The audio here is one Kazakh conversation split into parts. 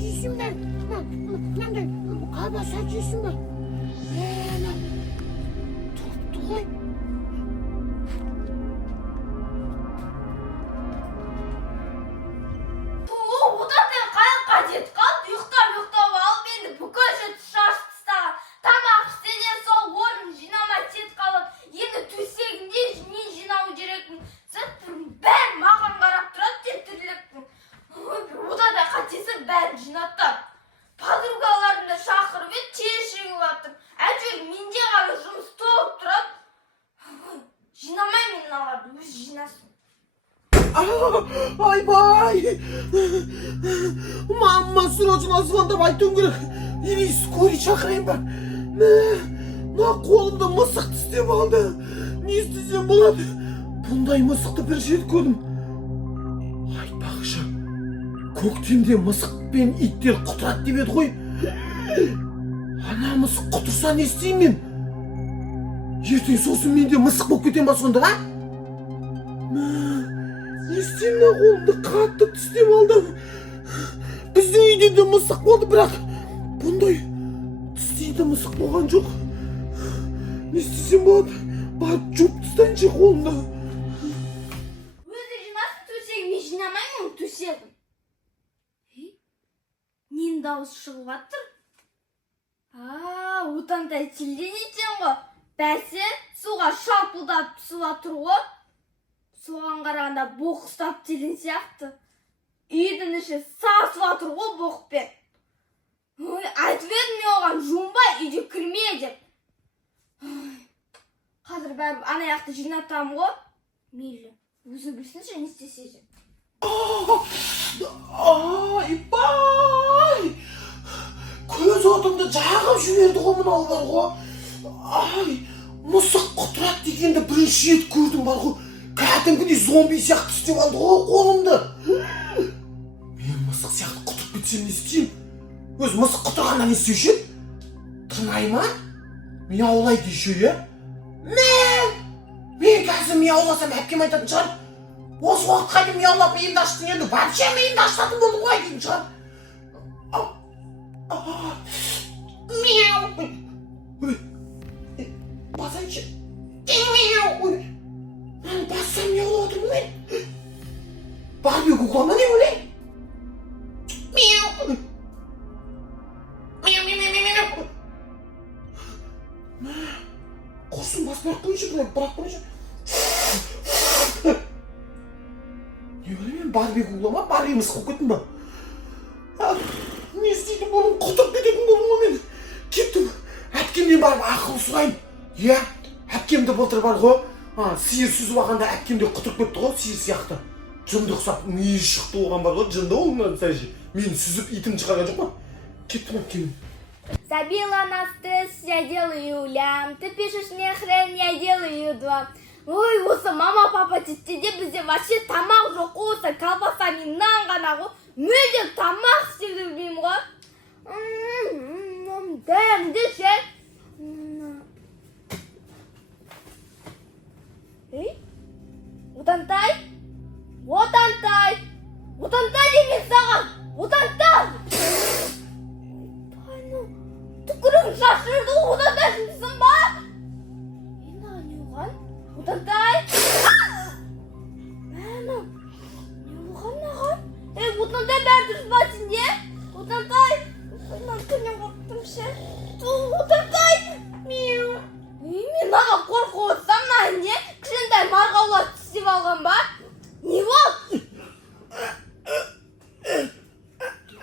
жейсің бе? Мынандай колбаса жейсің бе? Тұрыпты ғой. Одан сен қаяққа жетіп қалды? Ұйықтап алып енді бүкіл жұртты шашып тастаған. Тамақ істеден сол орын жинамай кетіп қалып, енді төсегінде не жинау керекпін? Сен бәрі маған қарап тұрады, тентірлеппін. Одан да қатесі бәрін жинаттап. Подругаларымды шақырып еді, тез жеңіп аттым. Әйтеуір менде ғана жұмыс толып тұрады. Жинамай мен мыналарды, өзі жинасын. Айбай! Мама срочно звондап айтуым керек. Или скорый шақырайын ба? Мына қолымда мысық тістеп алды. Не істесем болады? Бұндай мысықты бірінші рет көрдім. Айтпақшы, көктемде мысық пен иттер құтырады деп еді ғой. Ана мысық құтырса не істеймін мен? Ертең сосын мен де мысық болып кетем ба сонда, а? Не істеймін, қолымды қатты тістеп алды. Біздің үйде де мысық болды, бірақ бұндай тістейді мысық болған жоқ. Не істесем болады? Барып жуып тастайыншы қолымды. Өзі жинасын төсегін, мен жинамаймын оның төсегін. Ненің дауысы шығып жатыр? Отандай телденетін ғой. Бәсе суға шалпылдап түсіп жатыр ғой. Соған қарағанда боқ ұстап телін сияқты. Үйдің іші сасып жатыр ғой боқпен. Айтып едім мен оған жуынбай үйде кірме деп. Қазір бәрі ана жақты жинатамын ғой. Мейлі, өзі білсінші не істесе де. Айбай! Көз отымды жағып жіберді ғой мынау бар ғой. Мысық құтырады дегенді бірінші рет көрдім бар ғой. Кәдімгідей зомби сияқты істеп алды ғой қолымды. Мен мысық сияқты құтырып кетсем не істеймін? Өз мысық құтырғанда не істеуші еді? Тырнай ма? Мияулайды еще, е? Мен қазір мияуласам әпкем айтатын шығар. Осы уақытқа дейін мияулап миымды аштың, енді вообще миымды аштатын болдың ғой дейтін шығар. Мяу! Басайыншы. Мяу! Мені бассам мияулап отырмын мен. Барби кукла ма не ойлайын? Мяу! Құрсын бас бірақ қойыншы, бірақ қойыншы. Не ойлайын мен, Барби кукла ма? Барби мысық болып кеттім ба? Не істейтін болдым, құтырып кететін болдым ғой мен. Кеттім, әпкемден барып ақыл сұрайын. Иә, әпкемді былтыр бар ғой, сиыр сүзіп алғанда әпкемде құтырып кетті ғой, сиыр сияқты. Жынды ұқсап, миы шықты оған бар ғой, жынды ол мен сүзіп итім шығарған жоқ па? Кеттім әпкеммен. Забила на стресс, я делаю лям. Ты пишешь мне хрен, я делаю два. Ой, осы мама-папа тетеде бізде вообще тамақ жоқ осы колбаса мен нан ғана ғой. Мүлдем тамақ істеуді білмеймін ғой. Дәмді ше. Отантай? Отантай! Отантай демен саған! Отантай! Түкірің шашырды ғой, Отантай жұмысын ба? Енді не оған? Отантай! Мәні, не оған наған? Отантай бәрі дұрыс ба сенде? Отантай! Мен күннен қорқтым ше. Отантай! Мен аға қорқып отырсам, не? Кішкентай марғаулар тістеп алған ба? Не бол?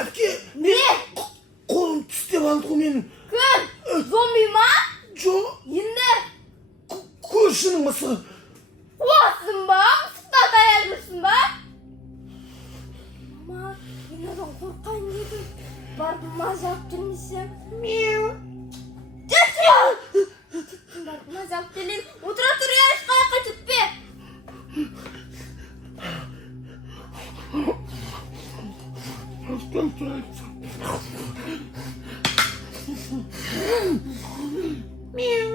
Әпке, мен қолым тістеп алды ғой менің. Кім? Зомби ма? Жоқ. Енді? Көршінің мысығы. Қуасың ба? Мысықта таяқ жүрсің ба? Мама, мен одан қорқайын дедім. Барып мазақ келмесе. Мяу. Жетші! Барып мазақ келейін. Отыра тұр, ешқаяққа кетпе. Мяу.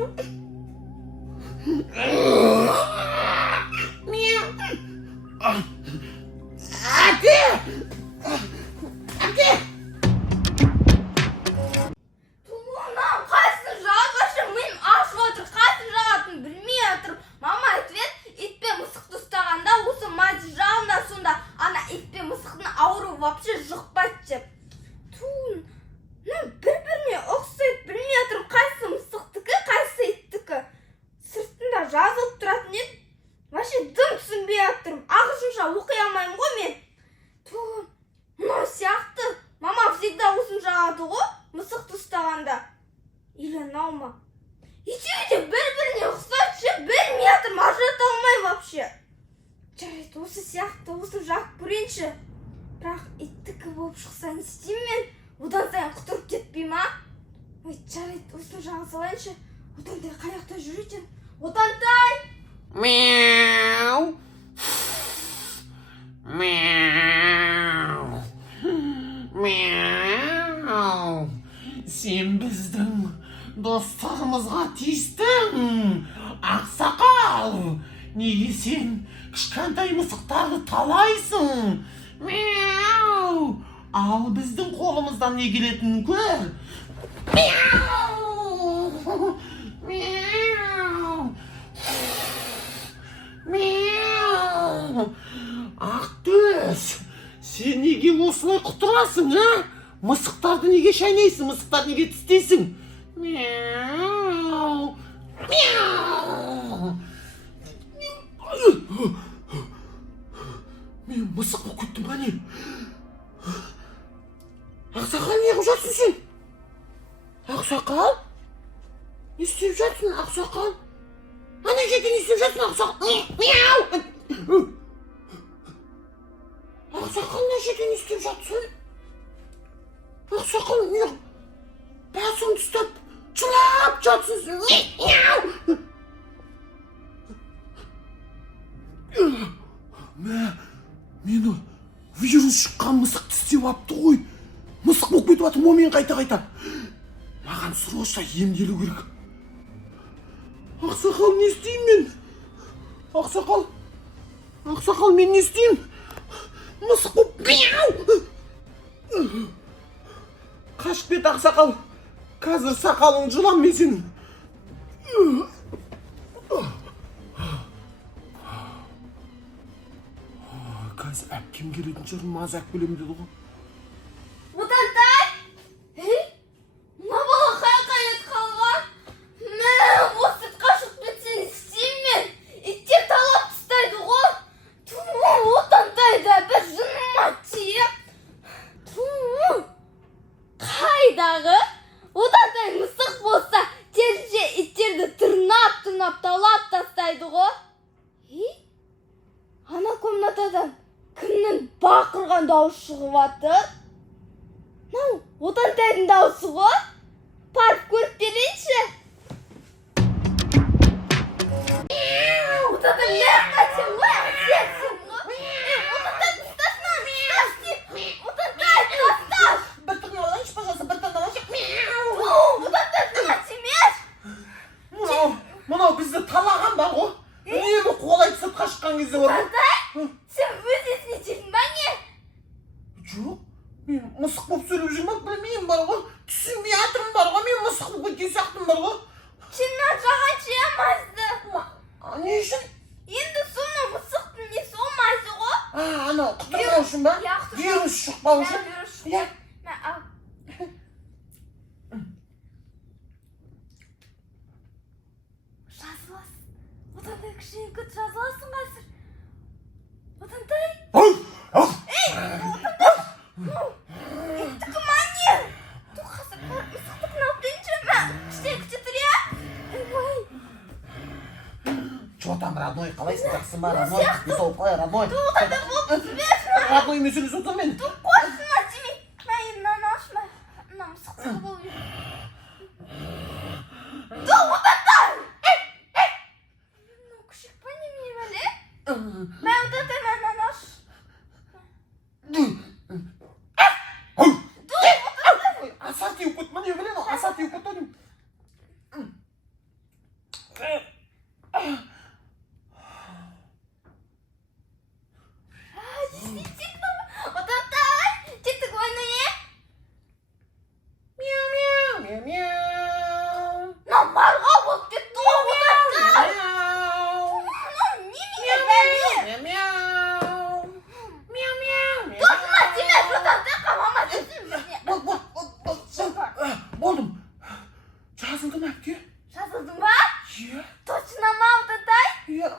Мяу. Әпке! Әпке! бір-біріне ұқсайды, білмей жатырмын, ажырата алмаймын вообще. Жарайды, осы сияқты, осы жағып көрейінші. Бірақ иттікі болып шықса не істеймін мен? Одан сайын құтырып кетпей ма? Ой, жарайды, осыны жаға салайыншы. Отантай қаяқта жүр екен? Отантай! Мяу. Мяу. Мяу. Сен біздің достарымызға тиістің. Ақсақал. Неге сен кішкентай мысықтарды талайсың? Мяу. Ал біздің қолымыздан не келетінін көр. Мяу. Мяу. Мяу. Ақтөс, сен неге осылай құтырасың, а? Мысықтарды неге шайнайсың, мысықтарды неге тістейсің? Мяу. Мяу. Мен мысық болып кеттім, ане. Ақсақал, не қылып жатсың сен? Ақсақал? Не істеп жатсың, Ақсақал? Ана жерде не істеп жатсың, Ақсақал? Мяу! Ақсақал, мына жерде не істеп жатсың? Ақсақал, не? Басыңды ұстап, жылап жатсың сен. Мяу! Мені вирус шыққан мысық тістеп апты ғой. Мысық болып кетіп жатырмын ғой мен қайта-қайта. Маған срочно емделу керек. Ақсақал, не істеймін мен? Ақсақал, мен не істеймін? Мысық болып... Мяу! Қашып кет, Ақсақал. Қазір сақалың жылам мен сенің. Қазір әпкем келетін шығар, мазақ бөлем деді ғой. Отантай! Мына бала қаяққа кетіп қалған? Осы сыртқа шығып кетсең істеймін мен. Иттер талап тастайды ғой. Отантай да бір жыныма тиіп. Қайдағы? Отантай мысық болса, терінше иттерді тырнап талап тастайды ғой. Ана комнатадан кімнің бақырған дауыс шығып жатыр? Мынау Отантайдың дауысы ғой. Барып көріп берейінші. Отантай, неғып қайтсың ғой? Сенсің ғой? Отантай, тастасынан! Отантай, тастас! Bir tane alış başası, bir tane alış. Отантай, саған тимеш! Мынау бізді талаған бар ғой. Үнемі қолайды сыртқа шыққан кезде бар ғой. Отантай, сен өз есіне жедің ба не? Жоқ, мен мысық болып сөйлеп жүрмін, білмеймін бар ғой. Түсінбей жатырмын бар ғой, мен мысық болып кеткен сияқтымын бар ғой. Сенің жаған жиямазды. Не үшін? Енді соны мысықтың несі олмайды ғой. Анау құтырмау үшін ба? Вирус шықпау үшін? Иә. Жазыласың. Отантай, кішкене күт жазыласың қазір. Отантай? Иттікі ма не? Қазір мысықтікін алып дейінші ме? Кішкене күте тұр я? Чего там, родной, қалайсың, жақсы ма, родной? Есол қалай, родной? Отантай болып түсінбесің. Родной мен сөйлесіп отырмын мен. Қойсына демей. Мен мынаны ашма. Мына мысықты болып ем. Отантай! Мынау күшік па немене бәле? Мен Отантай, мынаны аш. Аса теуіп кетті, не білем, аса теуіп кетті деймін. Отантай, кеттік ойнайық. Мяу-мяу. Мынау марға болып кетті ғой, Отантай. Мынау немене бәле? Досыма тимес, Отантай, қамама десін бізіне. Болдым. Жазылдым әпке. Жазылдың ба? Иә. Точно ма, Отантай? Иә.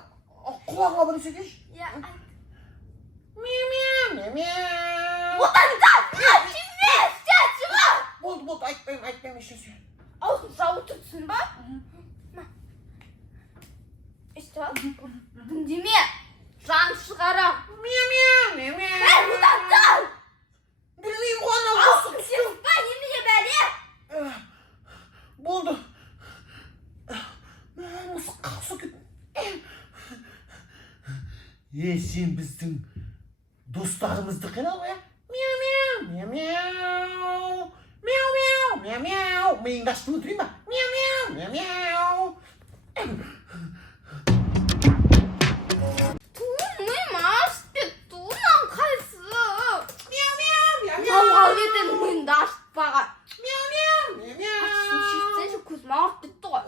Құлағыма бір сөйлеші. Иә, айт. Мяу-мяу. Отантай, мынау тимес, шыға. Болды, айтпаймын ешнәрсе. Аузын жауып тұрсың ба? Үндеме. Жан шығара. Мяу. Одан тұр. Білмеймін ғой ана Ал, мысық. сен ба немене бәле? Болды. Мысық қалса кет. Сен біздің достарымызды қинау, Мяу. Миыңды ашып өлтірейін ба? Мяу. Туым ашып туынан қайсы? Тауға бетін миыңды ашып баған. Шешсенші көзім ауырып кетті ғой.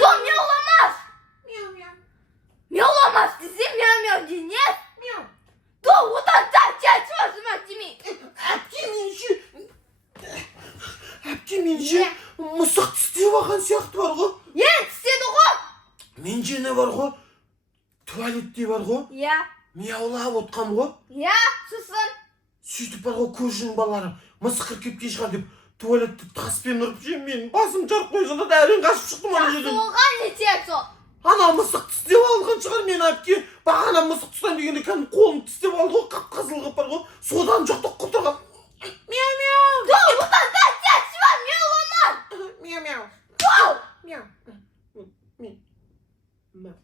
Том, мяуламас. Мяуламас десе мяу денес. Том, одан тәтчәтші өзіме демей. Әпке менше мысық тістеп алған сияқты бар ғой. Тістеді ғой. Менше не бар ғой? Туалетте бар ғой? Мяулап отқан ғой? Сұсын. Сөйтіп бар ғой көзінің балалары. Мысық кіркептен шығар деп туалетті таспен ұрып мен басым жарып қойғанда да әрең қашып шықтым ана жерден. Соған не тек сол? Ана мысық тістеп алған шығар мен әпке. Бағана мысық тұстан дегенде кәдімгі қолын тістеп алды ғой, қып-қызыл қылып бар ғой. Содан жоқты құтырған. Том, одан тәтчәтші бар, мяуламас.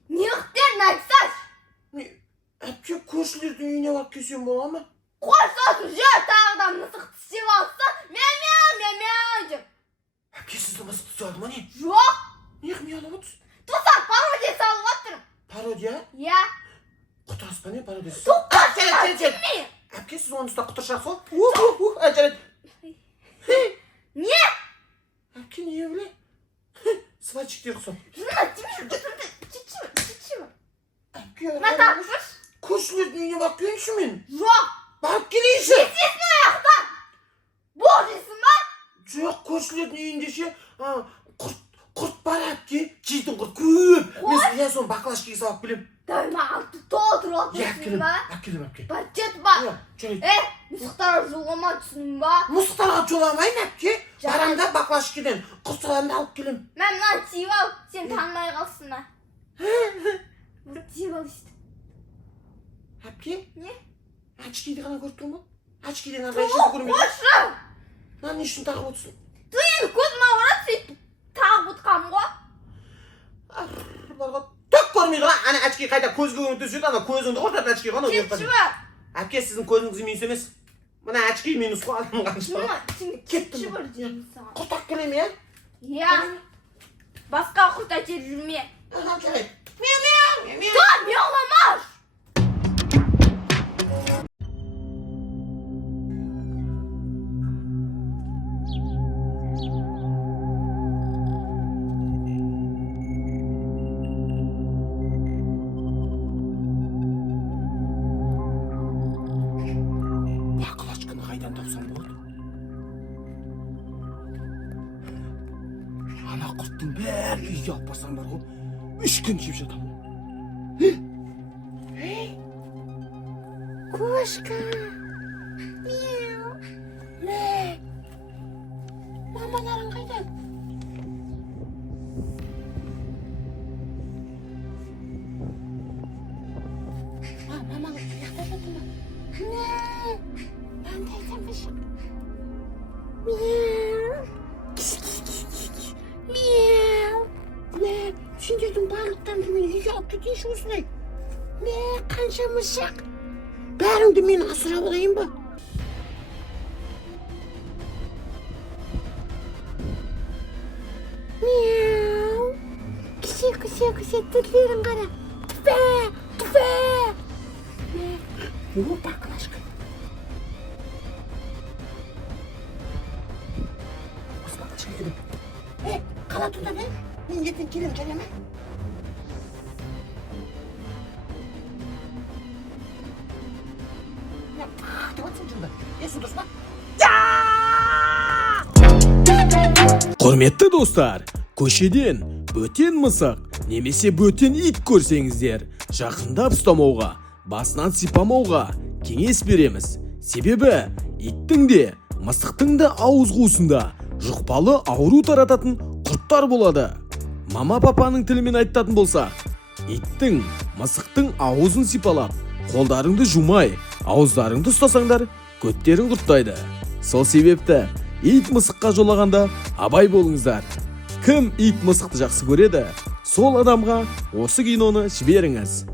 Не ұқтырын айтсаш? Әпке көршілердің үйіне барып келсем бола ма? Қойсасын жер тағыдан мысық тістеп алса, мяу деп. Әпке сізді мысық тістеп алды ма не? Жоқ. Неғып мяулап отырсың? Тұсақ пародия салып отырмын. Пародия? Құтырас па не пародия? Тұққасын. Әпке сіз оны ұста құтыршақ сол? Жарайды. Не? Әпке не біле? Свальчиктер құсап. Чичима. Әпке Матақпыш? көршілердің үйіне барып келейінші мен? Жоқ. Барып келейінші? Сесін аяқтан. Божысын ба? Жоқ, көршілердің үйінде ше құрт бар әпке. Жейтін құрт көп. Мен соны баклажкаға салып келем. Маған толтырып отырсың ба? Әпкелем. Бачет ба? Жарайды. Мысықтарға жолама түсінің ба? Мысықтарға жоламайын әпке. Барамда баклажкадан құртсырамды алып келем. Мен мынаны тиіп ал, сен танымай қалсың ба? Бұны тиіп ал işte. Әпке? Не? Очкиді ғана көріп тұрмын ба? Очкиден ағай шеші көрмейді. Қошым! Мына не үшін тағып отырсың? Енді көзім ауырады сөйтіп тағып отқам ғой. Түк көрмейді ғой. Ана очки қайда көзге өңтеседі, ана көзіңді құртады очки ғана. Кетші бар. Әпке сіздің көзіңіз минус емес. Мына очки минус қой адам қанша. Кетші бар деймін саған. Құртақ келем, е? Иә. Басқа құрт әтер жүрме. Жарайды. Том, мяуламаш! Баклажканы қайдан тапсам болады? Ана құрттың бәрі үйге алып барсам бар ғой. 3 күн киіп жатамын. Кошка. Мяу. Мамаларың қайда? Мамаң ұйықтап жатыр ма? Қандай тамаша. Мяу. Мяу. Сендердің барлықтарыңды мен үйге алып кетейінші осылай. Қанша мысық. Бәріңді мен асырап алайын ба? Мяу. Кісе, түрлерін қара. Түфә. О, баклажка. Осы баклажка келем. Қала тұта бе? Мен ертең келем, және ме? Құрметті достар, көшеден бөтен мысық немесе бөтен ит көрсеңіздер, жақындап ұстамауға, басынан сипамауға кеңес береміз. Себебі иттің де, мысықтың да ауыз қуысында жұқпалы ауру тарататын құрттар болады. Мама папаның тілімен айтатын болсақ, иттің, мысықтың аузын сипалап, қолдарыңды жумай, ауыздарыңды ұстасаңдар, көттерің құрттайды. Сол себепті ит мысыққа жолағанда абай болыңыздар. Кім ит мысықты жақсы көреді, сол адамға осы киноны жіберіңіз.